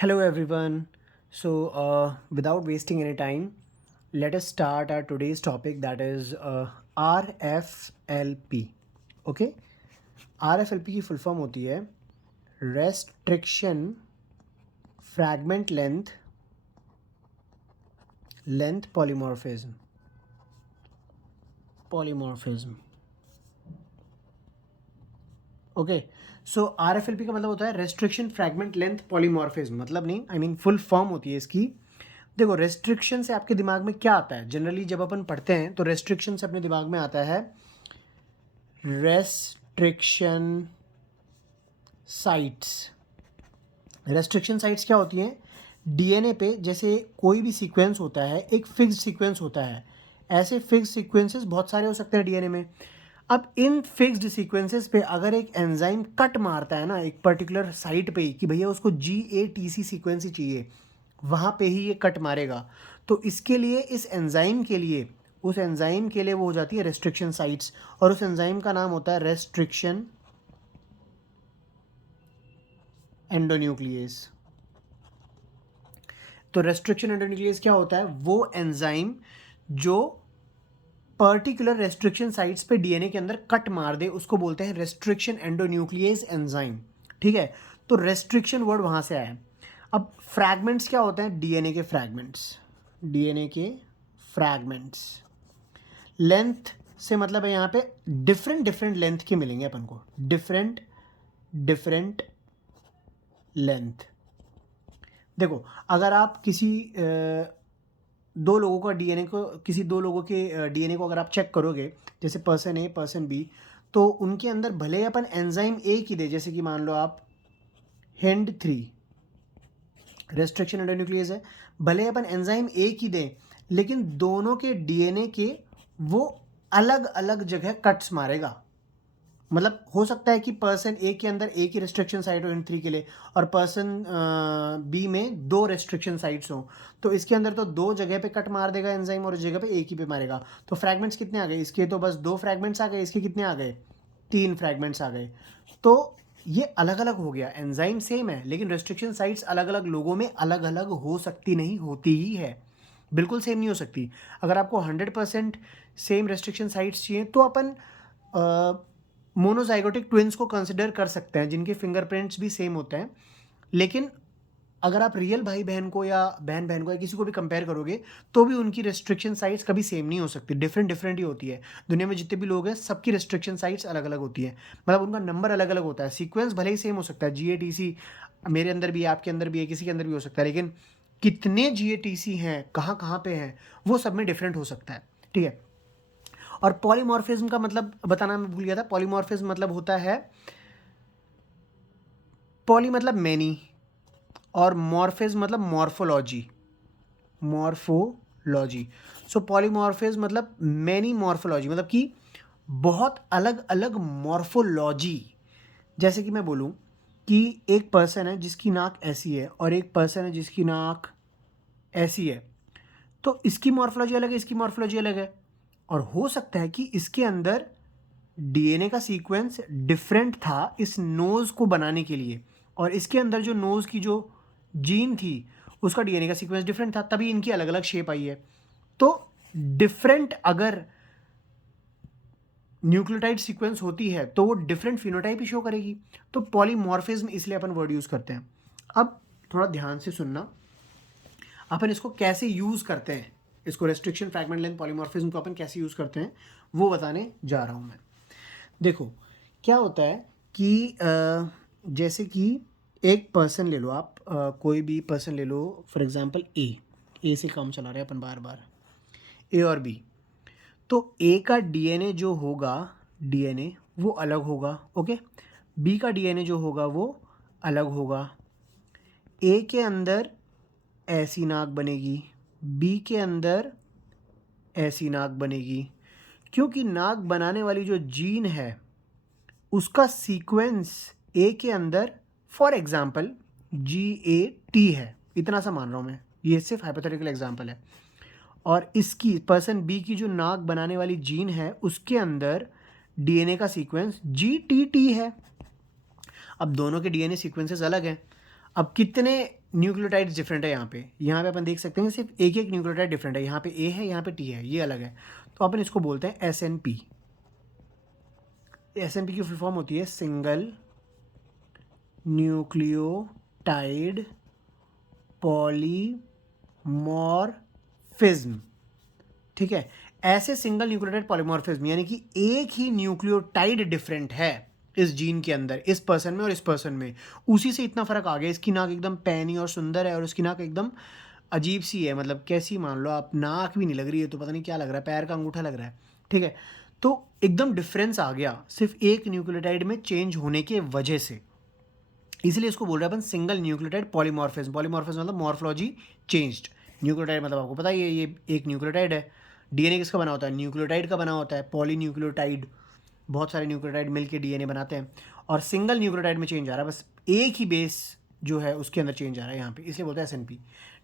Hello everyone. Without wasting any time, let us start our today's topic, that is RFLP. Okay? RFLP की full form होती है restriction fragment length polymorphism. Okay, so RFLP का मतलब होता है restriction fragment length polymorphism. मतलब नहीं, I mean full form होती है इसकी। देखो, रेस्ट्रिक्शन से आपके दिमाग में क्या आता है? जनरली जब अपन पढ़ते हैं तो रेस्ट्रिक्शन से अपने दिमाग में आता है रेस्ट्रिक्शन साइट्स। रेस्ट्रिक्शन साइट्स क्या होती हैं? डीएनए पे जैसे कोई भी सीक्वेंस होता है, एक फिक्स्ड सीक्वेंस होता है। ऐसे फिक्स्ड सीक्वेंसेस बहुत सारे हो सकते हैं डीएनए में। अब इन फिक्स्ड सीक्वेंसेस पे अगर एक एंजाइम कट मारता है ना, एक पर्टिकुलर साइट पे ही, कि भैया उसको GATC सीक्वेंस ही चाहिए, वहाँ पे ही ये कट मारेगा, तो इसके लिए, इस एंजाइम के लिए, उस एंजाइम के लिए वो हो जाती है रेस्ट्रिक्शन साइट्स, और उस एंजाइम का नाम होता है रेस्ट्रिक्शन एंडोन्यूक्लियस। तो रेस्ट्रिक्शन एंडोन्यूक्लियस क्या होता है? वो एंजाइम जो पर्टिकुलर रेस्ट्रिक्शन साइट्स पे डीएनए के अंदर कट मार दे, उसको बोलते हैं रेस्ट्रिक्शन एंडोन्यूक्लियस एंजाइम। ठीक है, तो रेस्ट्रिक्शन वर्ड वहां से आया है। अब फ्रैगमेंट्स क्या होते हैं? डीएनए के फ्रैगमेंट्स। लेंथ से मतलब है यहाँ पे डिफरेंट डिफरेंट लेंथ के मिलेंगे अपन को, डिफरेंट डिफरेंट लेंथ। देखो, अगर आप दो लोगों के डीएनए को अगर आप चेक करोगे, जैसे पर्सन ए पर्सन बी, तो उनके अंदर भले अपन एंजाइम एक ही दे, जैसे कि मान लो आप HEND3 रेस्ट्रिक्शन एंडोन्यूक्लियस है, भले अपन एंजाइम एक ही दें, लेकिन दोनों के डीएनए के वो अलग अलग जगह कट्स मारेगा। मतलब हो सकता है कि पर्सन ए के अंदर एक ही रेस्ट्रिक्शन साइट हो HEND3 के लिए, और पर्सन बी में दो रेस्ट्रिक्शन साइट्स हो, तो इसके अंदर तो दो जगह पे कट मार देगा एंजाइम, और इस जगह पे एक ही पे मारेगा। तो फ्रैगमेंट्स कितने आ गए? इसके तो बस 2 फ्रैगमेंट्स आ गए, इसके कितने आ गए? 3 फ्रैगमेंट्स आ गए। तो ये अलग अलग हो गया। एंजाइम सेम है, लेकिन रेस्ट्रिक्शन साइट्स अलग अलग लोगों में अलग अलग हो सकती, नहीं होती ही है, बिल्कुल सेम नहीं हो सकती। अगर आपको 100% सेम रेस्ट्रिक्शन साइट्स चाहिए, तो अपन मोनोजाइगोटिक ट्विंस को कंसिडर कर सकते हैं, जिनके फिंगरप्रिंट्स भी सेम होते हैं। लेकिन अगर आप रियल भाई बहन को या बहन बहन को या किसी को भी कंपेयर करोगे, तो भी उनकी रेस्ट्रिक्शन साइट्स कभी सेम नहीं हो सकती, डिफरेंट डिफरेंट ही होती है। दुनिया में जितने भी लोग हैं, सबकी रेस्ट्रिक्शन साइट्स अलग अलग होती है, मतलब उनका नंबर अलग अलग होता है। सीक्वेंस भले ही सेम हो सकता है, GATC मेरे अंदर भी है, आपके अंदर भी है, किसी के अंदर भी हो सकता है, लेकिन कितने GATC हैं, कहाँ कहाँ पे हैं, वो सब में डिफरेंट हो सकता है। ठीक है, और पॉलीमॉर्फिज्म का मतलब बताना मैं भूल गया था। पॉलीमॉर्फिज्म मतलब होता है, पॉली मतलब मैनी, और मॉर्फिज्म मतलब मॉर्फोलॉजी। सो पॉलीमॉर्फिज्म मतलब मैनी मॉर्फोलॉजी, मतलब कि बहुत अलग अलग मॉर्फोलॉजी। जैसे कि मैं बोलूँ कि एक पर्सन है जिसकी नाक ऐसी है, और एक पर्सन है जिसकी नाक ऐसी है, तो इसकी मॉर्फोलॉजी अलग है, इसकी मॉर्फोलॉजी अलग है, और हो सकता है कि इसके अंदर डीएनए का सीक्वेंस डिफरेंट था इस नोज़ को बनाने के लिए, और इसके अंदर जो नोज़ की जो जीन थी, उसका डीएनए का सीक्वेंस डिफरेंट था, तभी इनकी अलग अलग शेप आई है। तो डिफरेंट अगर न्यूक्लियोटाइड सीक्वेंस होती है, तो वो डिफरेंट फिनोटाइप ही शो करेगी। तो पॉलीमॉर्फिज्म इसलिए अपन वर्ड यूज़ करते हैं। अब थोड़ा ध्यान से सुनना, अपन इसको कैसे यूज़ करते हैं, इसको रेस्ट्रिक्शन फ्रैगमेंट लेंथ पॉलीमॉर्फिज्म को अपन कैसे यूज़ करते हैं, वो बताने जा रहा हूँ मैं। देखो, क्या होता है कि जैसे कि एक पर्सन ले लो आप, कोई भी पर्सन ले लो, फॉर एग्जांपल ए से काम चला रहे हैं अपन बार बार, ए और बी। तो ए का डीएनए जो होगा, डीएनए वो अलग होगा, ओके। बी का डीएनए जो होगा वो अलग होगा। ए के अंदर ऐसी नाक बनेगी, बी के अंदर ऐसी नाक बनेगी, क्योंकि नाक बनाने वाली जो जीन है, उसका सीक्वेंस ए के अंदर फॉर एग्जाम्पल GAT है, इतना सा मान रहा हूँ मैं, ये सिर्फ हाइपोथेटिकल एग्जाम्पल है। और इसकी पर्सन बी की जो नाक बनाने वाली जीन है, उसके अंदर डीएनए का सीक्वेंस GTT है। अब दोनों के डीएनए सीक्वेंसेस अलग हैं। अब कितने न्यूक्लियोटाइड्स डिफरेंट है यहाँ पे अपन देख सकते हैं सिर्फ एक एक न्यूक्लियोटाइड डिफरेंट है, यहाँ पे ए है, यहाँ पे टी है, ये अलग है, तो अपन इसको बोलते हैं S N P. S N P की फुल फॉर्म होती है सिंगल न्यूक्लियोटाइड पॉलीमॉर्फिज्म। ठीक है, ऐसे सिंगल न्यूक्लियोटाइड पॉलीमॉर्फिज्म यानी कि एक ही न्यूक्लियोटाइड डिफरेंट है इस जीन के अंदर, इस पर्सन में और इस पर्सन में, उसी से इतना फर्क आ गया। इसकी नाक एकदम पैनी और सुंदर है और उसकी नाक एकदम अजीब सी है, मतलब कैसी, मान लो आप नाक भी नहीं लग रही है तो पता नहीं क्या लग रहा है, पैर का अंगूठा लग रहा है। ठीक है, तो एकदम डिफरेंस आ गया सिर्फ एक न्यूक्लियोटाइड में चेंज होने के वजह से, इसलिए इसको बोल रहे हैं अपन सिंगल न्यूक्लियोटाइड पॉलीमॉर्फिज्म। पॉलीमॉर्फिज्म मतलब मॉर्फोलॉजी चेंज्ड। न्यूक्लियोटाइड मतलब आपको पता ही है ये एक न्यूक्लियोटाइड है। डीएनए किसका बना होता है? न्यूक्लियोटाइड का बना होता है, पॉली न्यूक्लियोटाइड, बहुत सारे न्यूक्लियोटाइड मिलकर डीएनए बनाते हैं, और सिंगल न्यूक्लियोटाइड में चेंज आ रहा है, बस एक ही बेस जो है उसके अंदर चेंज आ रहा है यहाँ पे, इसलिए बोलते हैं एसएनपी।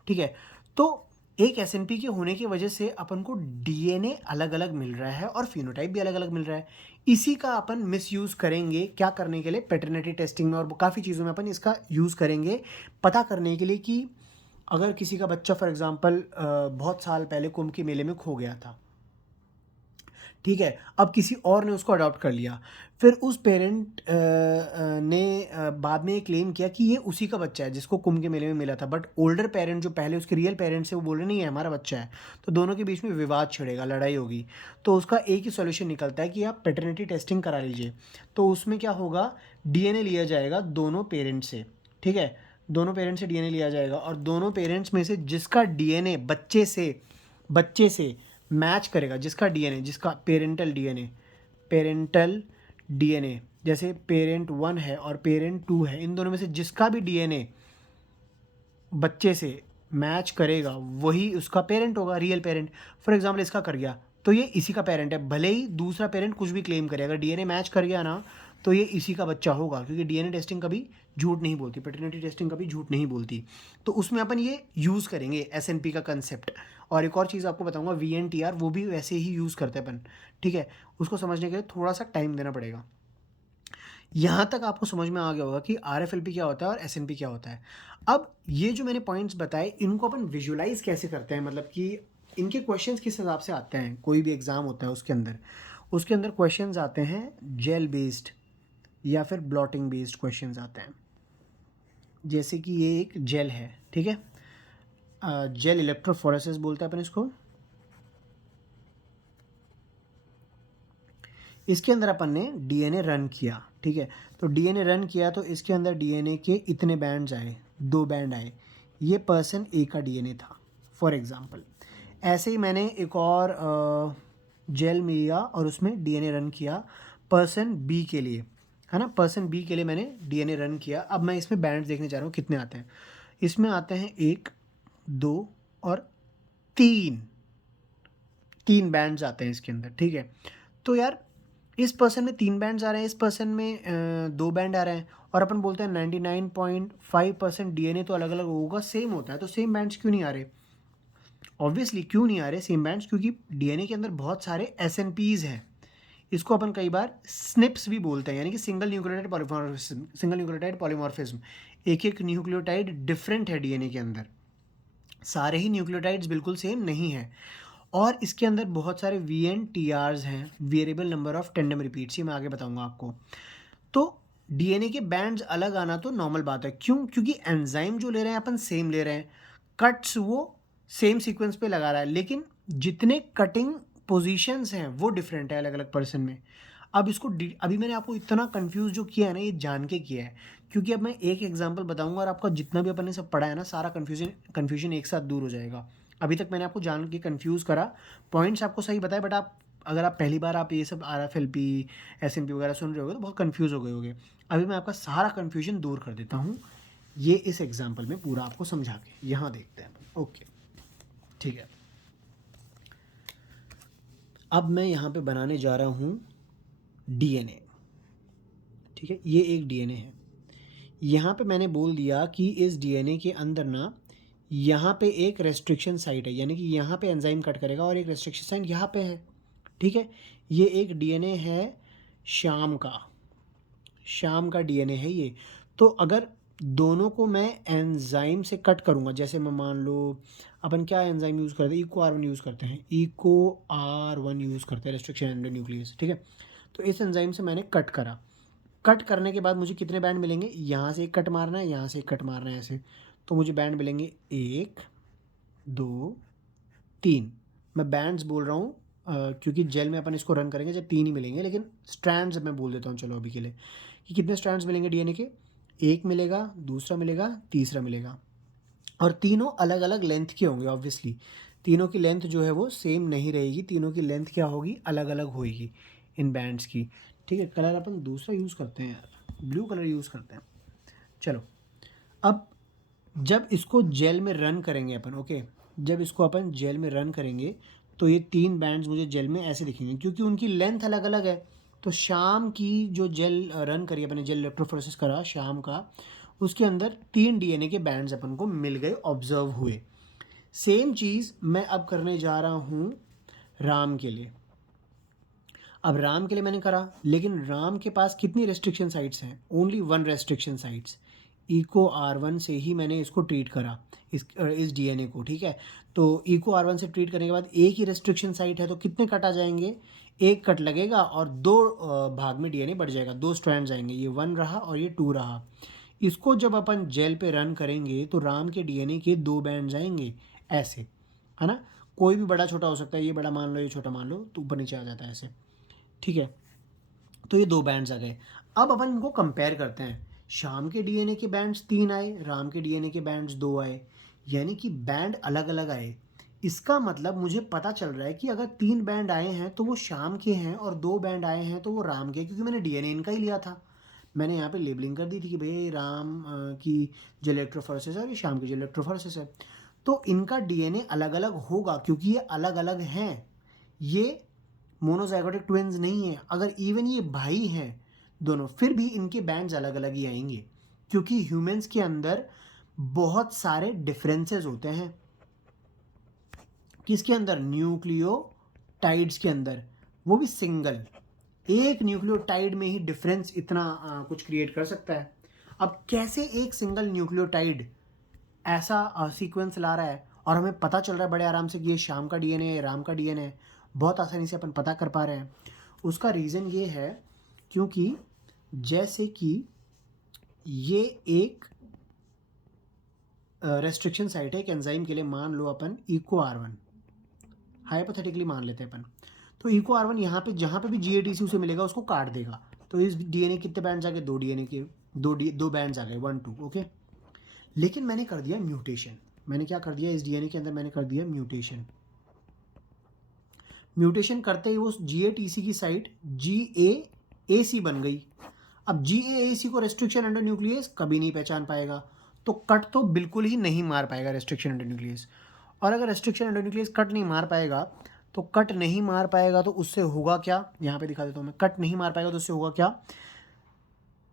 ठीक है, तो एक एसएनपी के होने की वजह से अपन को डीएनए अलग अलग मिल रहा है और फिनोटाइप भी अलग अलग मिल रहा है। इसी का अपन मिसयूज करेंगे क्या करने के लिए? पैटर्निटी टेस्टिंग में और काफ़ी चीज़ों में अपन इसका यूज़ करेंगे पता करने के लिए कि अगर किसी का बच्चा फॉर एग्जांपल बहुत साल पहले कुंभ के मेले में खो गया था, ठीक है, अब किसी और ने उसको अडॉप्ट कर लिया, फिर उस पेरेंट ने बाद में क्लेम किया कि ये उसी का बच्चा है जिसको कुंभ के मेले में मिला था, बट ओल्डर पेरेंट जो पहले उसके रियल पेरेंट्स है वो बोल रहे नहीं है हमारा बच्चा है, तो दोनों के बीच में विवाद छिड़ेगा, लड़ाई होगी। तो उसका एक ही सॉल्यूशन निकलता है कि आप पैटर्निटी टेस्टिंग करा लीजिए। तो उसमें क्या होगा, डीएनए लिया जाएगा दोनों पेरेंट्स से, ठीक है, दोनों पेरेंट्स से डीएनए लिया जाएगा और दोनों पेरेंट्स में से जिसका डीएनए बच्चे से मैच करेगा, जिसका डीएनए, जिसका पेरेंटल डीएनए जैसे पेरेंट 1 है और पेरेंट 2 है, इन दोनों में से जिसका भी डीएनए बच्चे से मैच करेगा वही उसका पेरेंट होगा, रियल पेरेंट। फॉर एग्जांपल इसका कर गया तो ये इसी का पेरेंट है, भले ही दूसरा पेरेंट कुछ भी क्लेम करे, अगर डीएनए मैच कर गया ना तो ये इसी का बच्चा होगा, क्योंकि डीएनए टेस्टिंग कभी झूठ नहीं बोलती, पैटर्निटी टेस्टिंग कभी झूठ नहीं बोलती। तो उसमें अपन ये यूज़ करेंगे एसएनपी का कंसेप्ट। और एक और चीज़ आपको बताऊंगा, वीएनटीआर, वो भी वैसे ही यूज़ करते हैं अपन, ठीक है, उसको समझने के लिए थोड़ा सा टाइम देना पड़ेगा। यहाँ तक आपको समझ में आ गया होगा कि आरएफएलपी क्या होता है और एसएनपी क्या होता है। अब ये जो मैंने पॉइंट्स बताए इनको अपन विजुलाइज कैसे करते हैं, मतलब कि इनके क्वेश्चंस किस हिसाब से आते हैं, कोई भी एग्ज़ाम होता है उसके अंदर क्वेश्चंस आते हैं जेल बेस्ड या फिर ब्लॉटिंग बेस्ड क्वेश्चंस आते हैं। जैसे कि ये एक जेल है, ठीक है, जेल इलेक्ट्रोफोरेसिस बोलते हैं अपन इसको। इसके अंदर अपन ने डीएनए रन किया, ठीक है, तो डीएनए रन किया तो इसके अंदर डीएनए के इतने बैंड्स आए, 2 बैंड आए, ये पर्सन ए का डीएनए था फॉर एग्जांपल। ऐसे ही मैंने एक और जेल लिया और उसमें डीएनए रन किया पर्सन बी के लिए, है ना, पर्सन बी के लिए मैंने डीएनए रन किया। अब मैं इसमें बैंड्स देखने जा रहा हूँ कितने आते हैं। इसमें आते हैं 1, 2 और 3 बैंड्स आते हैं इसके अंदर, ठीक है। तो यार इस पर्सन में 3 बैंड्स आ रहे हैं, इस पर्सन में 2 बैंड आ रहे हैं, और अपन बोलते हैं 99.5% डीएनए तो अलग अलग होगा, सेम होता है, तो सेम बैंड्स क्यों नहीं आ रहे? ऑब्वियसली क्यों नहीं आ रहे सेम बैंड्स, क्योंकि डीएनए के अंदर बहुत सारे एसएनपीज हैं। इसको अपन कई बार स्निप्स भी बोलते हैं, यानी कि सिंगल न्यूक्लियोटाइड पॉलीमॉर्फिज्म। एक एक न्यूक्लियोटाइड डिफरेंट है डीएनए के अंदर, सारे ही न्यूक्लियोटाइड्स बिल्कुल सेम नहीं है। और इसके अंदर बहुत सारे VNTRs हैं, variable number of tandem repeats, ये मैं आगे बताऊंगा आपको। तो डीएनए के बैंड्स अलग आना तो नॉर्मल बात है, क्यों? क्योंकि एंजाइम जो ले रहे हैं अपन सेम ले रहे हैं, कट्स वो सेम सीक्वेंस पे लगा रहा है, लेकिन जितने कटिंग पोजीशंस हैं वो डिफरेंट है अलग अलग पर्सन में। अब इसको अभी मैंने आपको इतना कंफ्यूज जो किया है ना, ये जान के किया है, क्योंकि अब मैं एक एग्जांपल बताऊंगा और आपका जितना भी अपन ने सब पढ़ा है ना, सारा कन्फ्यूजन एक साथ दूर हो जाएगा। अभी तक मैंने आपको जान के कंफ्यूज करा, पॉइंट्स आपको सही बताए, बट आप अगर आप पहली बार आप ये सब RFLP SNP वगैरह सुन रहे होगे तो बहुत कंफ्यूज हो गए होगे। अभी मैं आपका सारा कन्फ्यूजन दूर कर देता हूँ ये इस एग्जाम्पल में पूरा आपको समझा के। यहाँ देखते हैं, ओके, ठीक है। अब मैं यहाँ पे बनाने जा रहा हूँ डीएनए, ठीक है, ये एक डीएनए है। यहाँ पे मैंने बोल दिया कि इस डीएनए के अंदर ना यहाँ पे एक रेस्ट्रिक्शन साइट है, यानी कि यहाँ पे एंजाइम कट करेगा और एक रेस्ट्रिक्शन साइट यहाँ पे है, ठीक है। ये एक डीएनए है शाम का डीएनए है ये। तो अगर दोनों को मैं एंजाइम से कट करूँगा। जैसे मैं मान लो अपन क्या एंजाइम यूज़ करते हैं, इको आर वन यूज़ करते हैं, इको आर वन यूज़ करते हैं रेस्ट्रिक्शन एंडोन्यूक्लियस, ठीक है। तो इस एंजाइम से मैंने कट करा, कट करने के बाद मुझे कितने बैंड मिलेंगे, यहाँ से एक कट मारना है, यहाँ से एक कट मारना है ऐसे, तो मुझे बैंड मिलेंगे 1 2 3। मैं बैंड्स बोल रहा हूँ क्योंकि जेल में अपन इसको रन करेंगे जब 3 ही मिलेंगे, लेकिन स्ट्रैंड्स मैं बोल देता हूँ चलो अभी के लिए कि कितने स्ट्रैंड्स मिलेंगे डीएनए के, एक मिलेगा, दूसरा मिलेगा, तीसरा मिलेगा, और तीनों अलग अलग लेंथ के होंगे। ऑब्वियसली तीनों की लेंथ जो है वो सेम नहीं रहेगी, तीनों की लेंथ क्या होगी, अलग अलग होगी इन बैंड्स की, ठीक है। कलर अपन दूसरा यूज़ करते हैं यार, ब्लू कलर यूज़ करते हैं। चलो अब जब इसको जेल में रन करेंगे अपन, ओके, जब इसको अपन जेल में रन करेंगे तो ये 3 बैंड्स मुझे जेल में ऐसे दिखेंगे क्योंकि उनकी लेंथ अलग अलग है। तो शाम की जो जेल रन करी अपने, जेल इलेक्ट्रोफोरेसिस करा शाम का, उसके अंदर 3 डीएनए के बैंड्स अपन को मिल गए, ऑब्जर्व हुए। सेम चीज़ मैं अब करने जा रहा हूँ राम के लिए। अब राम के लिए मैंने करा, लेकिन राम के पास कितनी रेस्ट्रिक्शन साइट्स हैं, only 1 restriction sites. Eco R one से ही मैंने इसको ट्रीट करा, इस डीएनए को, ठीक है। तो इको आर वन से ट्रीट करने के बाद एक ही रेस्ट्रिक्शन साइट है, तो कितने कट आ जाएंगे, एक कट लगेगा और 2 भाग में डीएनए बढ़ जाएगा, 2 स्ट्रैंड्स आएंगे, ये 1 रहा और ये 2 रहा। इसको जब अपन जेल पे रन करेंगे तो राम के डीएनए के 2 बैंड्स आएंगे ऐसे, है ना। कोई भी बड़ा छोटा हो सकता है, ये बड़ा मान लो, ये छोटा मान लो, तो ऊपर नीचे आ जाता है ऐसे, ठीक है। तो ये 2 बैंड्स आ गए। अब अपन इनको कंपेयर करते हैं, शाम के डीएनए के बैंड्स 3 आए, राम के डीएनए के बैंड्स 2 आए, यानी कि बैंड अलग अलग आए। इसका मतलब मुझे पता चल रहा है कि अगर 3 बैंड आए हैं तो वो शाम के हैं और 2 बैंड आए हैं तो वो राम के, क्योंकि मैंने डीएनए इनका ही लिया था। मैंने यहाँ पे लेबलिंग कर दी थी कि भैया राम की जो इलेक्ट्रोफोरेसिस है और ये शाम की जो इलेक्ट्रोफोरेसिस है, तो इनका डीएनए अलग अलग होगा क्योंकि ये अलग अलग हैं। ये मोनोजाइगोटिक ट्विन्स नहीं है। अगर इवन ये भाई हैं दोनों, फिर भी इनके बैंड्स अलग अलग ही आएंगे क्योंकि ह्यूमंस के अंदर बहुत सारे डिफरेंसेस होते हैं। किसके अंदर, न्यूक्लियोटाइड्स के अंदर, वो भी सिंगल। एक न्यूक्लियोटाइड में ही डिफरेंस इतना कुछ क्रिएट कर सकता है। अब कैसे एक सिंगल न्यूक्लियोटाइड ऐसा सीक्वेंस ला रहा है और हमें पता चल रहा है बड़े आराम से कि ये शाम का डीएनए है, राम का डीएनए है, बहुत आसानी से अपन पता कर पा रहे हैं। उसका रीज़न ये है क्योंकि जैसे कि ये एक रेस्ट्रिक्शन साइट है एक एंजाइम के लिए, मान लो अपन इको आर वन, हाइपोथेटिकली मान लेते हैं अपन। तो इको आर वन यहाँ पे जहाँ पे भी जीएटीसी उसे मिलेगा उसको काट देगा। तो इस डीएनए कितने बैंड्स आ गए, 2 डीएनए के 2 बैंड्स आ गए, 1 2, ओके। लेकिन मैंने कर दिया म्यूटेशन। मैंने क्या कर दिया, इस डीएनए के अंदर मैंने कर दिया म्यूटेशन। म्यूटेशन करते ही वो जीएटीसी की साइट जीएएसी बन गई। अब जीएएसी को रेस्ट्रिक्शन एंडोन्यूक्लियस कभी नहीं पहचान पाएगा, तो कट तो बिल्कुल ही नहीं मार पाएगा रेस्ट्रिक्शन एंडोन्यूक्लियस। और अगर रेस्ट्रिक्शन एंडोन्यूक्लियस कट नहीं मार पाएगा, तो कट नहीं मार पाएगा तो उससे होगा क्या, यहाँ पे दिखा देता हूँ मैं। कट नहीं मार पाएगा तो उससे होगा क्या,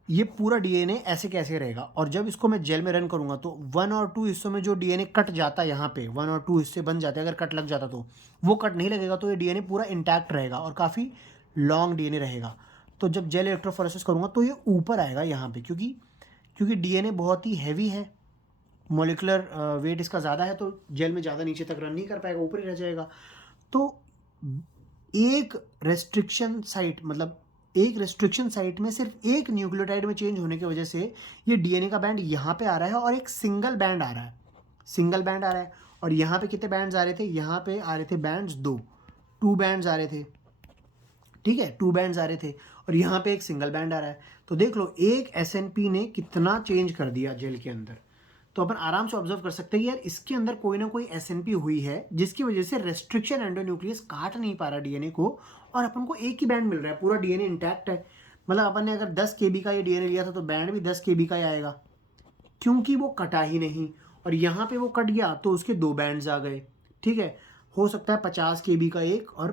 ये पूरा डीएनए ऐसे कैसे रहेगा। और जब इसको मैं जेल में रन करूंगा तो 1 और 2 हिस्सों में जो डीएनए कट जाता है, यहाँ पे 1 और 2 हिस्से बन जाते हैं, अगर कट लग जाता तो वो कट नहीं लगेगा, तो ये डीएनए पूरा इंटैक्ट रहेगा और काफ़ी लॉन्ग डीएनए रहेगा। तो जब जेल इलेक्ट्रोफोरेसिस करूंगा तो ये ऊपर आएगा यहाँ पे, क्योंकि डीएनए बहुत ही हैवी है, मोलिकुलर वेट इसका ज़्यादा है, तो जेल में ज़्यादा नीचे तक रन नहीं कर पाएगा, ऊपर ही रह जाएगा। तो एक रेस्ट्रिक्शन साइट, मतलब एक रेस्ट्रिक्शन साइट में सिर्फ एक न्यूक्लियोटाइड में चेंज होने की वजह से ये डीएनए का बैंड यहाँ पे आ रहा है और एक सिंगल बैंड आ रहा है, सिंगल बैंड आ रहा है। और यहाँ पे कितने बैंड्स आ रहे थे, यहाँ पे आ रहे थे बैंड्स 2 बैंड्स आ रहे थे, ठीक है, 2 बैंड्स आ रहे थे, और यहाँ पे एक सिंगल बैंड आ रहा है। तो देख लो एक एसएनपी ने कितना चेंज कर दिया जेल के अंदर। तो अपन आराम से ऑब्जर्व कर सकते हैं कि यार इसके अंदर कोई ना कोई एसएनपी हुई है जिसकी वजह से रेस्ट्रिक्शन एंडोन्यूक्लियस काट नहीं पा रहा डीएनए को, और अपन को एक ही बैंड मिल रहा है, पूरा डीएनए इंटैक्ट है। मतलब अपन ने अगर 10 केबी का ये डीएनए लिया था तो बैंड भी 10 केबी का ही आएगा, क्योंकि वो कटा ही नहीं। और यहाँ पे वो कट गया तो उसके 2 बैंड्स आ गए, ठीक है। हो सकता है 50 केबी का एक और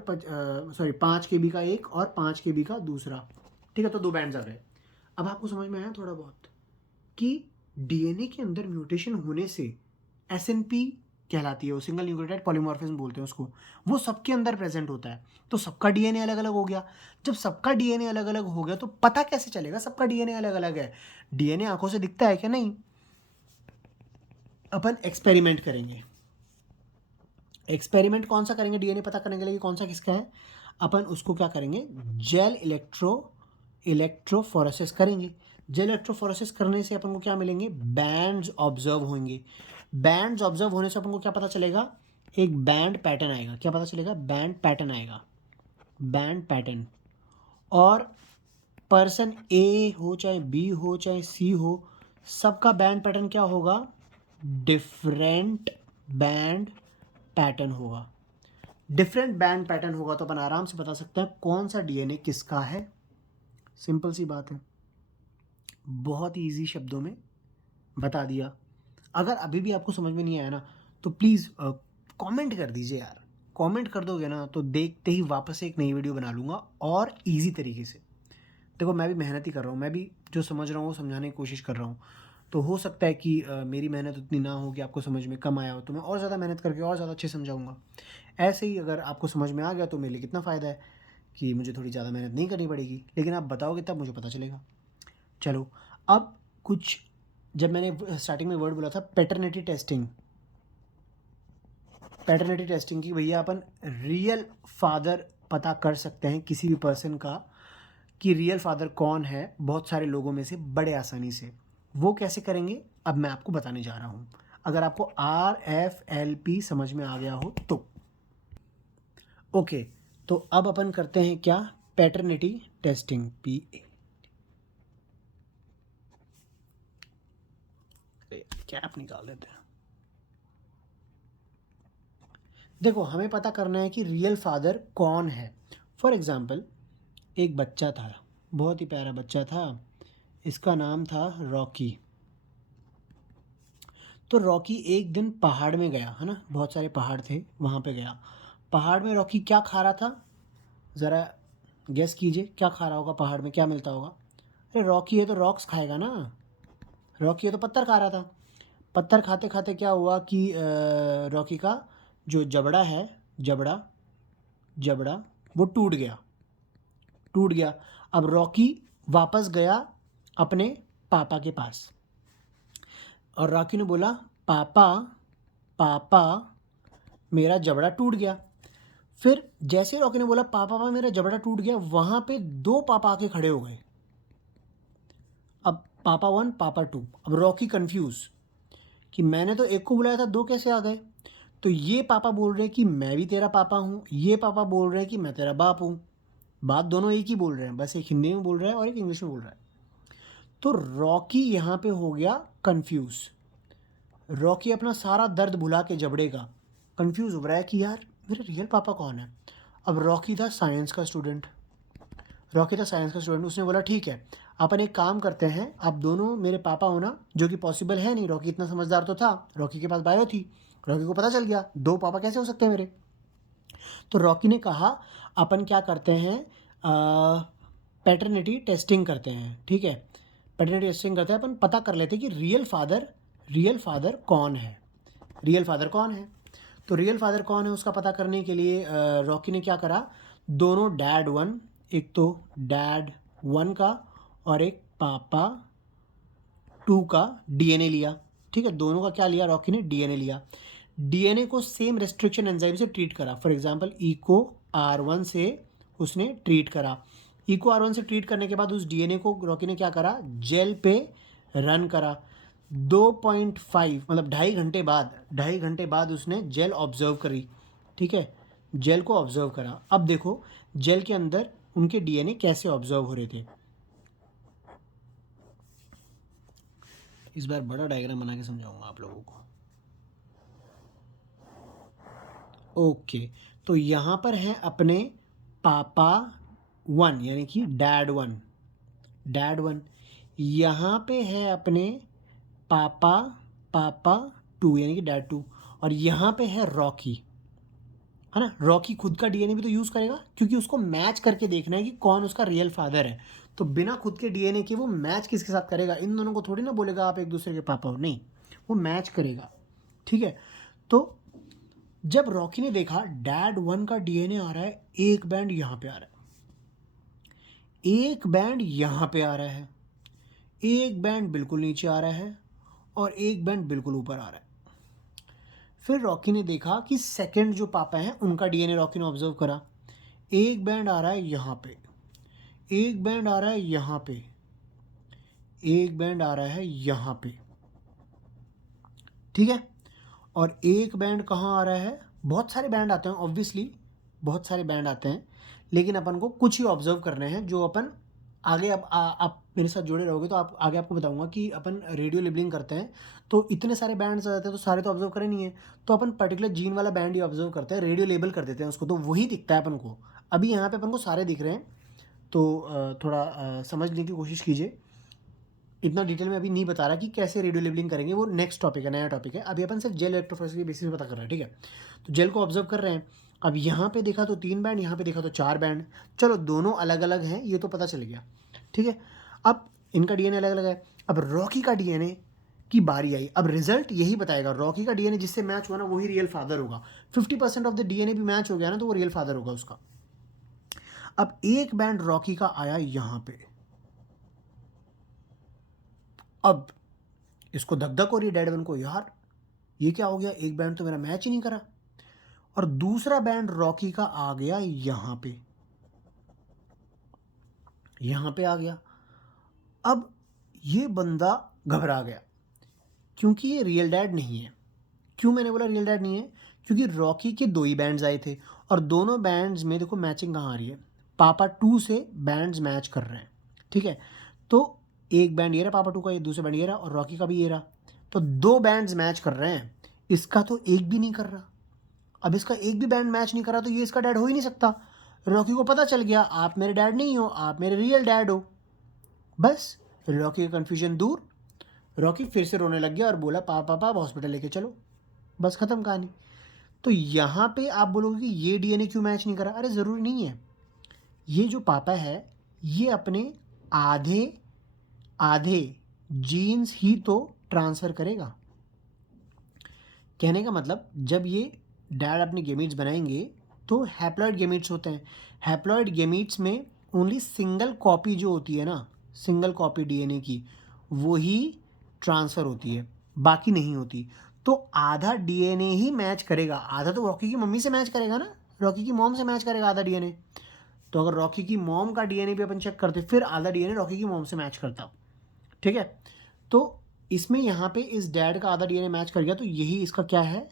5 केबी का एक और 5 केबी का दूसरा, ठीक है, तो 2 बैंड्स आ गए। अब आपको समझ में आया थोड़ा बहुत कि डीएनए के अंदर म्यूटेशन होने से एसएनपी कहलाती है, वो सिंगल न्यूक्लियोटाइड पॉलीमॉर्फिज्म बोलते हैं उसको, वो सबके अंदर प्रेजेंट होता है। तो सबका डीएनए अलग अलग हो गया। जब सबका डीएनए अलग अलग हो गया तो पता कैसे चलेगा सबका डीएनए अलग अलग है? डीएनए आंखों से दिखता है क्या? नहीं। अपन एक्सपेरिमेंट करेंगे। एक्सपेरिमेंट कौन सा करेंगे डीएनए पता करने के लिए कौन सा किसका है? अपन उसको क्या करेंगे, जेल इलेक्ट्रोफोरेसिस करेंगे। जेल इलेक्ट्रोफोरेसिस करने से अपन को क्या मिलेंगे? बैंड्स ऑब्जर्व होंगे। बैंड्स ऑब्जर्व होने से अपन को क्या पता चलेगा? एक बैंड पैटर्न आएगा। क्या पता चलेगा? बैंड पैटर्न आएगा, बैंड पैटर्न। और पर्सन ए हो चाहे बी हो चाहे सी हो, सबका बैंड पैटर्न क्या होगा? डिफरेंट बैंड पैटर्न होगा। डिफरेंट बैंड पैटर्न होगा तो अपन आराम से बता सकते हैं कौन सा डीएनए किसका है। सिंपल सी बात है, बहुत ही ईजी शब्दों में बता दिया। अगर अभी भी आपको समझ में नहीं आया ना तो प्लीज़ कमेंट कर दीजिए यार। कमेंट कर दोगे ना तो देखते ही वापस से एक नई वीडियो बना लूँगा और इजी तरीके से। देखो मैं भी मेहनत ही कर रहा हूँ, मैं भी जो समझ रहा हूँ वो समझाने की कोशिश कर रहा हूँ। तो हो सकता है कि मेरी मेहनत उतनी ना हो कि आपको समझ में कम आया हो, तो मैं और ज़्यादा मेहनत करके और ज़्यादा अच्छे समझाऊँगा। ऐसे ही अगर आपको समझ में आ गया तो मेरे लिए कितना फ़ायदा है कि मुझे थोड़ी ज़्यादा मेहनत नहीं करनी पड़ेगी, लेकिन आप बताओगे तब मुझे पता चलेगा। चलो अब कुछ, जब मैंने स्टार्टिंग में वर्ड बोला था पैटर्निटी टेस्टिंग, पैटर्निटी टेस्टिंग की भैया अपन रियल फादर पता कर सकते हैं किसी भी पर्सन का कि रियल फादर कौन है बहुत सारे लोगों में से बड़े आसानी से। वो कैसे करेंगे अब मैं आपको बताने जा रहा हूँ, अगर आपको RFLP समझ में आ गया हो तो। ओके, तो अब अपन करते हैं क्या? Paternity testing, PA। कैप निकाल देते हैं। देखो हमें पता करना है कि रियल फादर कौन है। फॉर एग्जाम्पल एक बच्चा था, बहुत ही प्यारा बच्चा था, इसका नाम था रॉकी। तो रॉकी एक दिन पहाड़ में गया, है ना, बहुत सारे पहाड़ थे, वहाँ पे गया। पहाड़ में रॉकी क्या खा रहा था? ज़रा गेस कीजिए क्या खा रहा होगा पहाड़ में, क्या मिलता होगा? अरे रॉकी है तो रॉक्स खाएगा ना, रॉकी है तो पत्थर खा रहा था। पत्थर खाते खाते क्या हुआ कि रॉकी का जो जबड़ा है, जबड़ा जबड़ा वो टूट गया, टूट गया। अब रॉकी वापस गया अपने पापा के पास और रॉकी ने बोला पापा पापा मेरा जबड़ा टूट गया। फिर जैसे रॉकी ने बोला पापा पापा मेरा जबड़ा टूट गया, वहाँ पे दो पापा आके खड़े हो गए। अब पापा 1 पापा 2। अब रॉकी कंफ्यूज कि मैंने तो एक को बुलाया था, दो कैसे आ गए? तो ये पापा बोल रहे हैं कि मैं भी तेरा पापा हूँ, ये पापा बोल रहे हैं कि मैं तेरा बाप हूँ। बात दोनों एक ही बोल रहे हैं, बस एक हिंदी में बोल रहा है और एक इंग्लिश में बोल रहा है। तो रॉकी यहाँ पे हो गया कंफ्यूज। रॉकी अपना सारा दर्द भुला के जबड़े का कंफ्यूज हो रहा है कि यार मेरे रियल पापा कौन है। अब रॉकी था साइंस का स्टूडेंट, उसने बोला ठीक है अपन एक काम करते हैं, आप दोनों मेरे पापा होना, जो कि पॉसिबल है नहीं, रॉकी इतना समझदार तो था, रॉकी के पास बायो थी, रॉकी को पता चल गया दो पापा कैसे हो सकते हैं मेरे। तो रॉकी ने कहा अपन क्या करते हैं, पैटर्निटी टेस्टिंग करते हैं। ठीक है, पैटर्निटी टेस्टिंग करते हैं, अपन पता कर लेते हैं कि रियल फादर कौन है, रियल फादर कौन है। तो रियल फादर कौन है उसका पता करने के लिए रॉकी ने क्या करा, दोनों डैड 1, एक तो डैड 1 का और एक पापा 2 का डीएनए लिया। ठीक है, दोनों का क्या लिया, रॉकी ने डीएनए लिया। डीएनए को सेम रेस्ट्रिक्शन एंजाइम से ट्रीट करा। फॉर एग्जांपल इको R1 से उसने ट्रीट करा। इको R1 से ट्रीट करने के बाद उस डीएनए को रॉकी ने क्या करा, जेल पे रन करा। 2.5 मतलब 2.5 घंटे बाद उसने जेल ऑब्जर्व करी। ठीक है, जेल को ऑब्जर्व करा। अब देखो जेल के अंदर उनके डीएनए कैसे ऑब्जर्व हो रहे थे। इस बार बड़ा डायग्राम बना के समझाऊंगा आप लोगों को। ओके, तो यहाँ पर हैं अपने पापा 1 यानी कि डैड 1, यहाँ पे है अपने पापा 2 यानी कि डैड 2, और यहाँ पे है रॉकी, है ना। रॉकी खुद का डीएनए भी तो यूज़ करेगा क्योंकि उसको मैच करके देखना है कि कौन उसका रियल फादर है। तो बिना खुद के डीएनए के वो मैच किसके साथ करेगा, इन दोनों को थोड़ी ना बोलेगा आप एक दूसरे के पापा हो, नहीं, वो मैच करेगा। ठीक है, तो जब रॉकी ने देखा डैड 1 का डीएनए आ रहा है, एक बैंड यहाँ पे आ रहा है, एक बैंड यहाँ पे आ रहा है, एक बैंड बिल्कुल नीचे आ रहा है और एक बैंड बिल्कुल ऊपर आ रहा है। फिर रॉकी ने देखा कि सेकंड जो पापा हैं उनका डीएनए रॉकी ने ऑब्जर्व करा, एक बैंड आ रहा है यहाँ पे, एक बैंड आ रहा है यहाँ पे, एक बैंड आ रहा है यहाँ पे, ठीक है। और एक बैंड कहाँ आ रहा है, बहुत सारे बैंड आते हैं ऑब्वियसली, बहुत सारे बैंड आते हैं, लेकिन अपन को कुछ ही ऑब्जर्व करने हैं जो अपन आगे। अब आप मेरे साथ जुड़े रहोगे तो आप आगे आपको बताऊंगा कि अपन रेडियो लेबलिंग करते हैं तो इतने सारे बैंड्स आ जाते हैं, तो सारे तो ऑब्जर्व करे नहीं है, तो अपन पर्टिकुलर जीन वाला बैंड ही ऑब्जर्व करते हैं, रेडियो लेबल कर देते हैं उसको, तो वही दिखता है अपन को। अभी यहाँ पे अपन को सारे दिख रहे हैं, तो थोड़ा समझने की कोशिश कीजिए। इतना डिटेल में अभी नहीं बता रहा कि कैसे रेडियो लेबलिंग करेंगे, वो नेक्स्ट टॉपिक है, नया टॉपिक है। अभी अपन सिर्फ जेल इलेक्ट्रोफोरेसिस के बेसिस पे पता कर रहे हैं, ठीक है। तो जेल को ऑब्जर्व कर रहे हैं। अब यहाँ पे देखा तो 3 बैंड, यहाँ पे देखा तो 4 बैंड, चलो दोनों अलग अलग हैं ये तो पता चल गया, ठीक है। अब इनका डीएनए अलग अलग है। अब रॉकी का डीएनए की बारी आई, अब रिजल्ट यही बताएगा। रॉकी का डीएनए जिससे मैच हुआ ना वही रियल फादर होगा। 50% ऑफ द डीएनए भी मैच हो गया ना तो वो रियल फादर होगा उसका। अब एक बैंड रॉकी का आया यहाँ पे, अब इसको धक धक हो रही है डैड 1 को, यार ये क्या हो गया, एक बैंड तो मेरा मैच ही नहीं करा। और दूसरा बैंड रॉकी का आ गया यहां पे, यहां पे आ गया। अब ये बंदा घबरा गया क्योंकि ये रियल डैड नहीं है। क्यों मैंने बोला रियल डैड नहीं है, क्योंकि रॉकी के 2 ही बैंड्स आए थे और दोनों बैंड्स में देखो मैचिंग कहाँ आ रही है, पापा 2 से बैंड्स मैच कर रहे हैं, ठीक है। तो एक बैंड ये रहा पापा 2 का, ये दूसरा बैंड ये रहा और रॉकी का भी ये रहा, तो 2 बैंड्स मैच कर रहे हैं, इसका तो एक भी नहीं कर रहा। अब इसका एक भी बैंड मैच नहीं करा तो ये इसका डैड हो ही नहीं सकता। रॉकी को पता चल गया आप मेरे डैड नहीं हो, आप मेरे रियल डैड हो। बस रॉकी का कन्फ्यूजन दूर, रॉकी फिर से रोने लग गया और बोला पापा पापा हॉस्पिटल लेके चलो, बस खत्म कहानी। तो यहाँ पे आप बोलोगे कि ये डीएनए क्यों मैच नहीं करा, अरे ज़रूरी नहीं है। ये जो पापा है ये अपने आधे आधे जीन्स ही तो ट्रांसफ़र करेगा। कहने का मतलब जब ये डैड अपने गेमीट्स बनाएंगे तो हैप्लॉइड गेमीट्स होते हैं, हैप्लॉइड गेमीट्स में ओनली सिंगल कॉपी जो होती है ना, सिंगल कॉपी डीएनए की वो ही ट्रांसफ़र होती है, बाकी नहीं होती। तो आधा डीएनए ही मैच करेगा, आधा तो रॉकी की मम्मी से मैच करेगा ना, रॉकी की मॉम से मैच करेगा आधा डीएनए। तो अगर रॉकी की मॉम का डीएनए भी अपन चेक करते फिर आधा डीएनए रॉकी की मॉम से मैच करता, ठीक है। तो इसमें यहाँ पे इस डैड का आधा डीएनए मैच कर गया, तो यही इसका क्या है,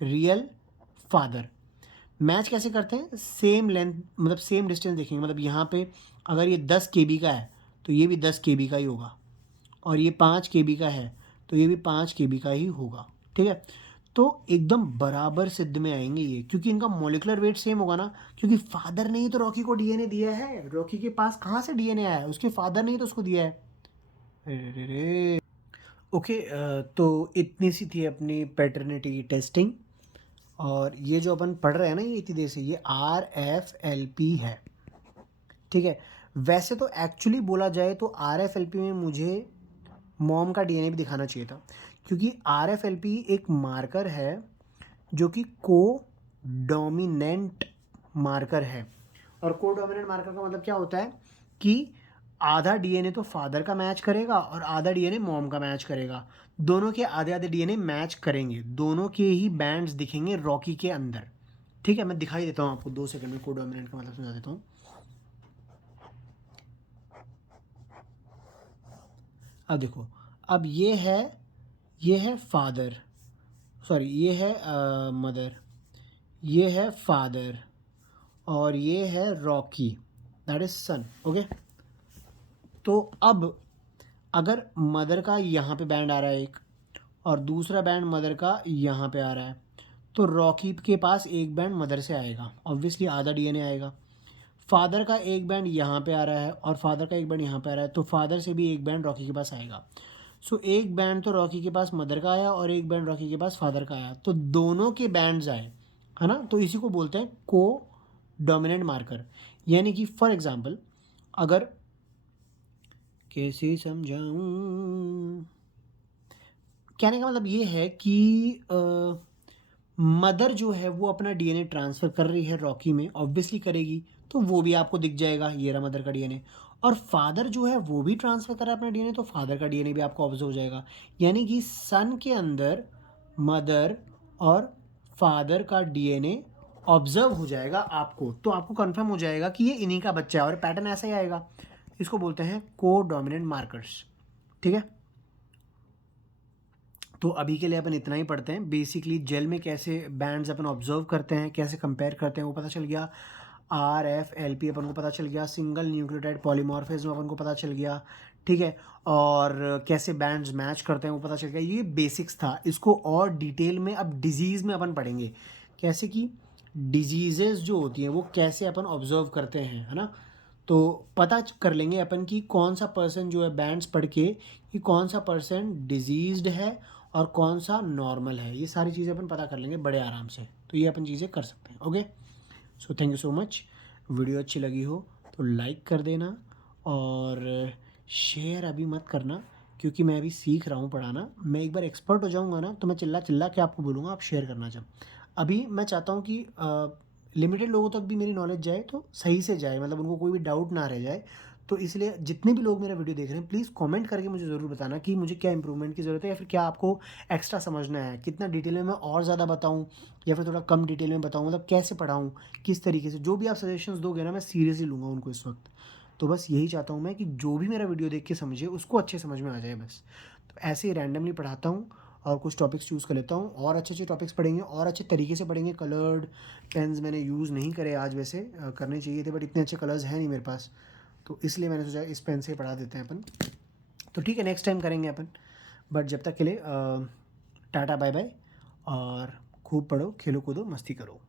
रियल फादर। मैच कैसे करते हैं, सेम लेंथ मतलब सेम डिस्टेंस देखेंगे, मतलब यहाँ पे अगर ये 10 KB का है तो ये भी 10 KB का ही होगा, और ये 5 KB का है तो ये भी 5 KB का ही होगा, ठीक है। तो एकदम बराबर सिद्ध में आएंगे ये, क्योंकि इनका मॉलिक्यूलर वेट सेम होगा ना, क्योंकि फादर ने ही तो रॉकी को डीएनए दिया है। रॉकी के पास कहाँ से डीएनए आया है, उसके फादर ने ही तो उसको दिया है। अरे ओके, तो इतनी सी थी अपनी पैटर्निटी की टेस्टिंग। और ये जो अपन पढ़ रहे हैं ना ये इतनी देर से, ये RFLP है, ठीक है। वैसे तो एक्चुअली बोला जाए तो RFLP में मुझे मॉम का डीएनए भी दिखाना चाहिए था, क्योंकि RFLP एक मार्कर है जो कि को डोमिनेंट मार्कर है। और को डोमिनेंट मार्कर का मतलब क्या होता है कि आधा डीएनए तो फादर का मैच करेगा और आधा डीएनए मॉम का मैच करेगा, दोनों के आधे आधे डीएनए मैच करेंगे, दोनों के ही बैंड्स दिखेंगे रॉकी के अंदर, ठीक है। मैं दिखाई देता हूँ आपको 2 सेकंड में, को डोमिनेंट का मतलब समझा देता हूँ। अब देखो, अब ये है फादर, सॉरी ये है मदर, ये है फादर और ये है Rocky, that is son, okay. तो अब अगर मदर का यहाँ पे बैंड आ रहा है एक और दूसरा बैंड मदर का यहाँ पे आ रहा है, तो रॉकी के पास एक बैंड मदर से आएगा, ऑब्वियसली आधा डीएनए आएगा। फादर का एक बैंड यहाँ पे आ रहा है और फादर का एक बैंड यहाँ पे आ रहा है, तो फादर से भी एक बैंड रॉकी के पास आएगा। सो एक बैंड तो रॉकी के पास मदर का आया और एक बैंड रॉकी के पास फादर का आया, तो दोनों के बैंड्स आए, है ना। तो इसी को बोलते हैं को डोमिनेंट मार्कर। यानी कि फॉर एग्जांपल अगर, कैसे समझाऊं, कहने का मतलब ये है कि मदर जो है वो अपना डीएनए ट्रांसफ़र कर रही है रॉकी में, ऑब्वियसली करेगी, तो वो भी आपको दिख जाएगा, ये रहा मदर का डीएनए। और फादर जो है वो भी ट्रांसफ़र कर रहा है अपना डीएनए, तो फादर का डीएनए भी आपको ऑब्जर्व हो जाएगा। यानी कि सन के अंदर मदर और फादर का डीएनए ऑब्जर्व हो जाएगा आपको, तो आपको कंफर्म हो जाएगा कि ये इन्हीं का बच्चा है और पैटर्न ऐसा ही आएगा। इसको बोलते हैं कोडोमिनेंट मार्कर्स, ठीक है। तो अभी के लिए अपन इतना ही पढ़ते हैं। बेसिकली जेल में कैसे बैंड्स अपन ऑब्जर्व करते हैं, कैसे कंपेयर करते हैं, वो पता चल गया। आर एफ एल पी अपन को पता चल गया। सिंगल न्यूक्लियोटाइड पॉलीमॉर्फिज्म अपन को पता चल गया, ठीक है। और कैसे बैंड्स मैच करते हैं वो पता चल गया। ये बेसिक्स था। इसको और डिटेल में अब डिजीज़ में अपन पढ़ेंगे, कैसे कि डिजीज़ेस जो होती हैं वो कैसे अपन ऑब्जर्व करते हैं, है ना। तो पता कर लेंगे अपन कि कौन सा पर्सन जो है बैंड्स पढ़ के कि कौन सा पर्सन डिजीज्ड है और कौन सा नॉर्मल है। ये सारी चीज़ें अपन पता कर लेंगे बड़े आराम से। तो ये अपन चीज़ें कर सकते हैं। Okay, so thank you so much. Video अच्छी लगी हो तो लाइक कर देना और शेयर अभी मत करना, क्योंकि मैं अभी सीख रहा हूँ पढ़ाना। मैं एक बार एक्सपर्ट हो जाऊँगा ना तो मैं चिल्ला चिल्ला के आपको बोलूँगा आप शेयर करना। जब अभी मैं चाहता हूँ कि लिमिटेड लोगों तक भी मेरी नॉलेज जाए तो सही से जाए, मतलब उनको कोई भी डाउट ना रह जाए। तो इसलिए जितने भी लोग मेरा वीडियो देख रहे हैं प्लीज़ कमेंट करके मुझे ज़रूर बताना कि मुझे क्या इंप्रूवमेंट की ज़रूरत है, या फिर क्या आपको एक्स्ट्रा समझना है, कितना डिटेल में मैं और ज़्यादा बताऊं या फिर थोड़ा कम डिटेल में बताऊं, मतलब कैसे पढ़ाऊं, किस तरीके से। जो भी आप सजेशंस दोगे ना मैं सीरियसली लूँगा उनको इस वक्त। तो बस यही चाहता हूँ मैं कि जो भी मेरा वीडियो देख के समझे उसको अच्छे समझ में आ जाए बस। तो ऐसे ही रैंडमली पढ़ाता हूँ और कुछ टॉपिक्स चूज़ कर लेता हूँ और अच्छे अच्छे टॉपिक्स पढ़ेंगे और अच्छे तरीके से पढ़ेंगे। कलर्ड पेन्स मैंने यूज़ नहीं करे आज, वैसे करने चाहिए थे बट इतने अच्छे कलर्स हैं नहीं मेरे पास, तो इसलिए मैंने सोचा इस पेन से पढ़ा देते हैं अपन। तो ठीक है, नेक्स्ट टाइम करेंगे अपन। बट जब तक के लिए टाटा बाय बाय, और खूब पढ़ो, खेलो कूदो, मस्ती करो।